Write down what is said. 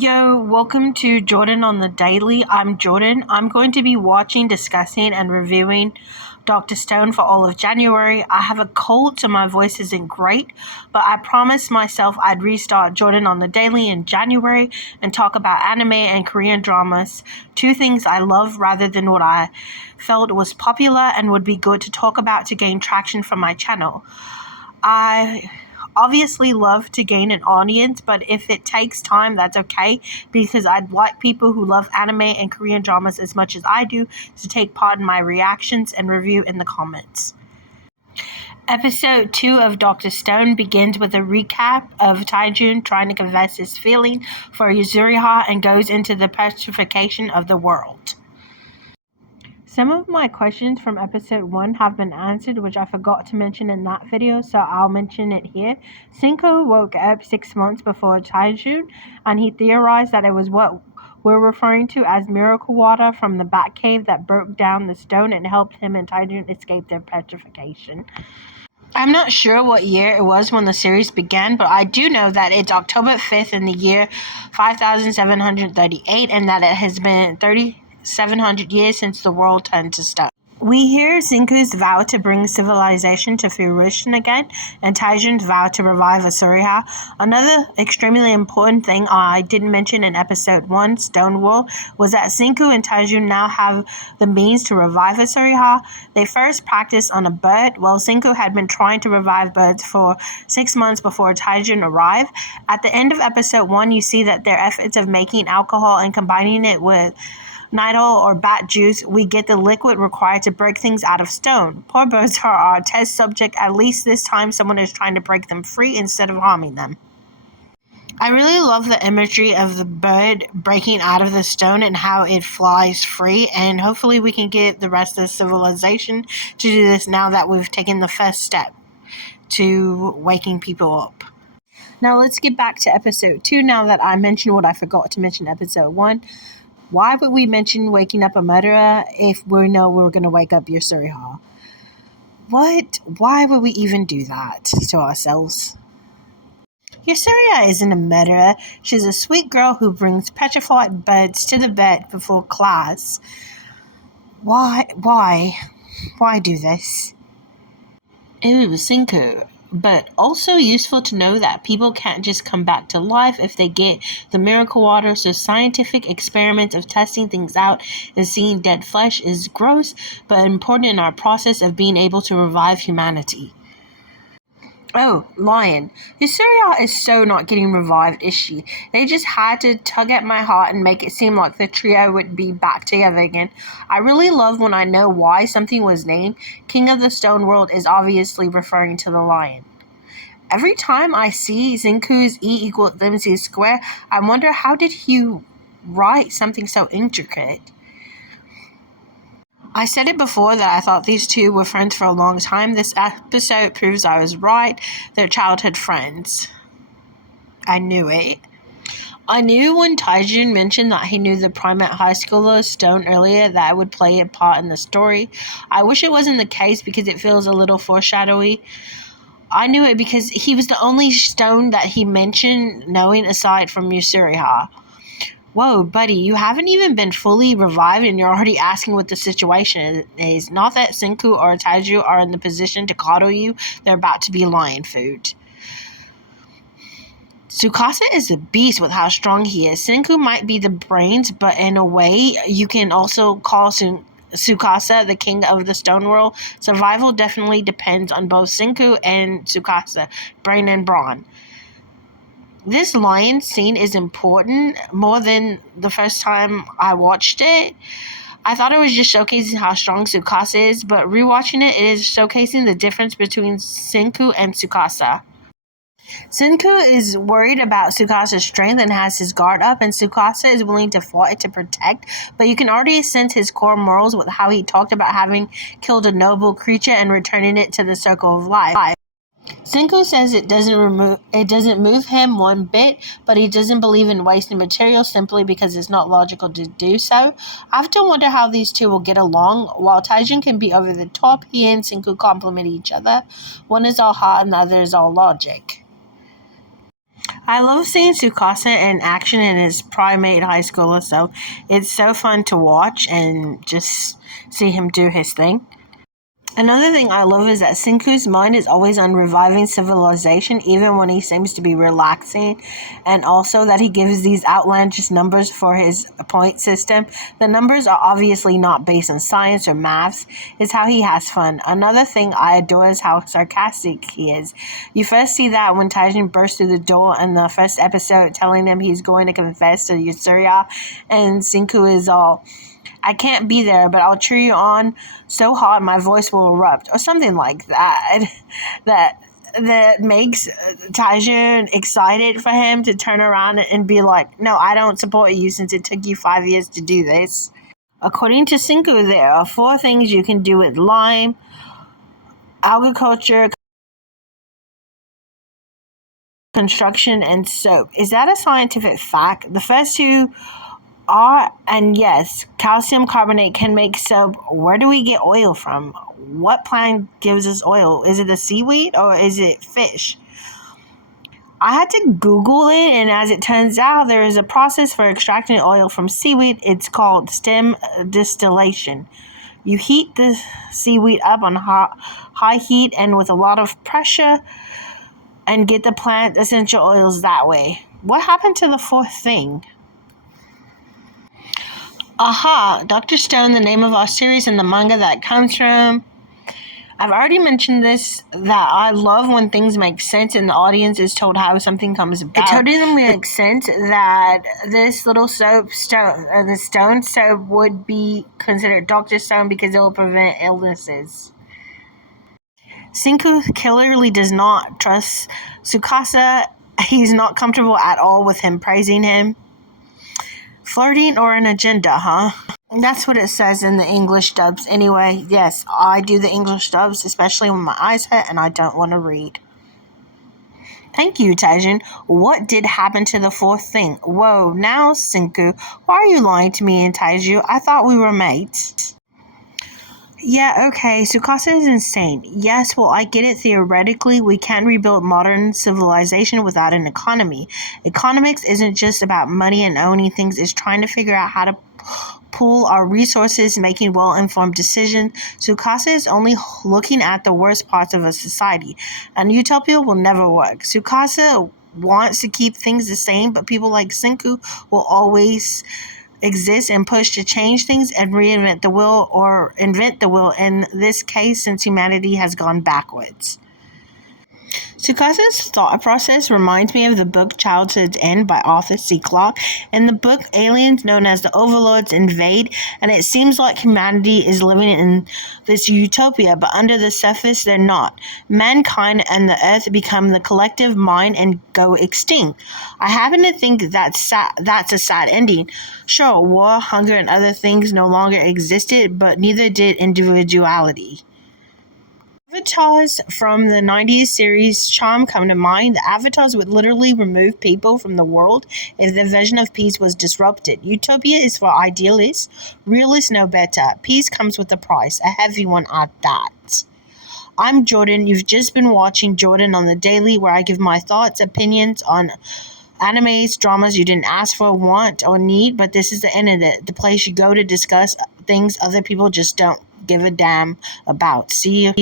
Yo, welcome to Jordan on the Daily. I'm Jordan. I'm going to be watching, discussing, and reviewing Dr. Stone for all of January. I have a cold, so my voice isn't great, but I promised myself I'd restart Jordan on the Daily in January and talk about anime and Korean dramas, two things I love rather than what I felt was popular and would be good to talk about to gain traction for my channel. I obviously love to gain an audience, but if it takes time, that's okay, because I'd like people who love anime and Korean dramas as much as I do to take part in my reactions and review in the comments. Episode 2 of Dr. Stone begins with a recap of Taejun trying to confess his feeling for Yuzuriha and goes into the petrification of the world. Some of my questions from episode 1 have been answered, which I forgot to mention in that video, so I'll mention it here. Cinco woke up 6 months before Taejun, and he theorized that it was what we're referring to as miracle water from the Batcave that broke down the stone and helped him and Taejun escape their petrification. I'm not sure what year it was when the series began, but I do know that it's October 5th in the year 5738 and that it has been 3,700 years since the world turned to stone. We hear Zinku's vow to bring civilization to fruition again, and Taejun's vow to revive Asuriha. Another extremely important thing I didn't mention in episode 1, Stoneworld, was that Zinku and Taejun now have the means to revive Asuriha. They first practiced on a bird, while Zinku had been trying to revive birds for 6 months before Taejun arrived. At the end of episode 1, you see that their efforts of making alcohol and combining it with nidal or bat juice, we get the liquid required to break things out of stone. Poor birds are our test subject. At least this time someone is trying to break them free instead of harming them. I really love the imagery of the bird breaking out of the stone and how it flies free, and hopefully we can get the rest of the civilization to do this now that we've taken the first step to waking people up. Now let's get back to episode 2 now that I mentioned what I forgot to mention in episode 1. Why would we mention waking up a murderer if we know we're going to wake up Yuzuriha? What? Why would we even do that to ourselves? Yuzuriha isn't a murderer. She's a sweet girl who brings petrified birds to the bed before class. Why do this? Ooh, Cinco. But also useful to know that people can't just come back to life if they get the miracle water, so scientific experiments of testing things out and seeing dead flesh is gross, but important in our process of being able to revive humanity. Oh, Lion. Yuzuriha is so not getting revived, is she? They just had to tug at my heart and make it seem like the trio would be back together again. I really love when I know why something was named. King of the Stone World is obviously referring to the lion. Every time I see Zinku's E=mc square, I wonder how did he write something so intricate? I said it before that I thought these two were friends for a long time. This episode proves I was right. They're childhood friends. I knew it. I knew when Taejun mentioned that he knew the primate high schooler Stone earlier that would play a part in the story. I wish it wasn't the case because it feels a little foreshadowy. I knew it because he was the only Stone that he mentioned knowing aside from Yuzuriha. Whoa, buddy, you haven't even been fully revived and you're already asking what the situation is. Not that Senku or Taiju are in the position to coddle you. They're about to be lion food. Tsukasa is a beast with how strong he is. Senku might be the brains, but in a way, you can also call Tsukasa the king of the stone world. Survival definitely depends on both Senku and Tsukasa, brain and brawn. This lion scene is important more than the first time I watched it. I thought it was just showcasing how strong Tsukasa is, but rewatching it is showcasing the difference between Senku and Tsukasa. Senku is worried about Tsukasa's strength and has his guard up, and Tsukasa is willing to fight to protect, but you can already sense his core morals with how he talked about having killed a noble creature and returning it to the circle of life. Senku says it doesn't move him one bit, but he doesn't believe in wasting material simply because it's not logical to do so. I have to wonder how these two will get along. While Taijin can be over the top, he and Senku complement each other. One is all heart and the other is all logic. I love seeing Tsukasa in action in his primate high schooler self. It's so fun to watch and just see him do his thing. Another thing I love is that Senku's mind is always on reviving civilization, even when he seems to be relaxing, and also that he gives these outlandish numbers for his point system. The numbers are obviously not based on science or maths, it's how he has fun. Another thing I adore is how sarcastic he is. You first see that when Taijin bursts through the door in the first episode telling him he's going to confess to Yusuriya, and Senku is all, I can't be there, but I'll cheer you on so hard my voice will erupt, or something like that. That makes Taijun excited for him to turn around and be like, no, I don't support you since it took you 5 years to do this. According to Senku, there are 4 things you can do with lime, agriculture, construction, and soap. Is that a scientific fact? The first 2 are, and yes, calcium carbonate can make soap. Where do we get oil from? What plant gives us oil? Is it the seaweed or is it fish? I had to Google it, and as it turns out, there is a process for extracting oil from seaweed. It's called stem distillation. You heat the seaweed up on high heat and with a lot of pressure and get the plant essential oils that way. What happened to the 4th thing? Aha, Dr. Stone, the name of our series and the manga that comes from. I've already mentioned this, that I love when things make sense and the audience is told how something comes about. It totally makes sense that this little soap stone, the stone soap, would be considered Dr. Stone because it will prevent illnesses. Senku clearly does not trust Tsukasa. He's not comfortable at all with him praising him. Flirting or an agenda, huh? That's what it says in the English dubs. Anyway, yes, I do the English dubs, especially when my eyes hurt and I don't want to read. Thank you, Taijin. What did happen to the 4th thing? Whoa, now, Senku, why are you lying to me and Taiju? I thought we were mates. Yeah, okay, Tsukasa is insane. Yes, well, I get it theoretically. We can't rebuild modern civilization without an economy. Economics isn't just about money and owning things. It's trying to figure out how to pool our resources, making well-informed decisions. Tsukasa is only looking at the worst parts of a society. And utopia will never work. Tsukasa wants to keep things the same, but people like Senku will always exist and push to change things and reinvent the wheel or invent the wheel in this case since humanity has gone backwards. Tsukasa's thought process reminds me of the book Childhood's End by Arthur C. Clarke. In the book, aliens known as the Overlords invade, and it seems like humanity is living in this utopia, but under the surface they're not. Mankind and the Earth become the collective mind and go extinct. I happen to think that's a sad ending. Sure, war, hunger, and other things no longer existed, but neither did individuality. Avatars from the 90s series Charm come to mind. The avatars would literally remove people from the world if the vision of peace was disrupted. Utopia is for idealists. Realists know better. Peace comes with a price, a heavy one at that. I'm Jordan. You've just been watching Jordan on the Daily, where I give my thoughts, opinions on animes, dramas you didn't ask for, want, or need, but this is the internet, the place you go to discuss things other people just don't give a damn about. See you.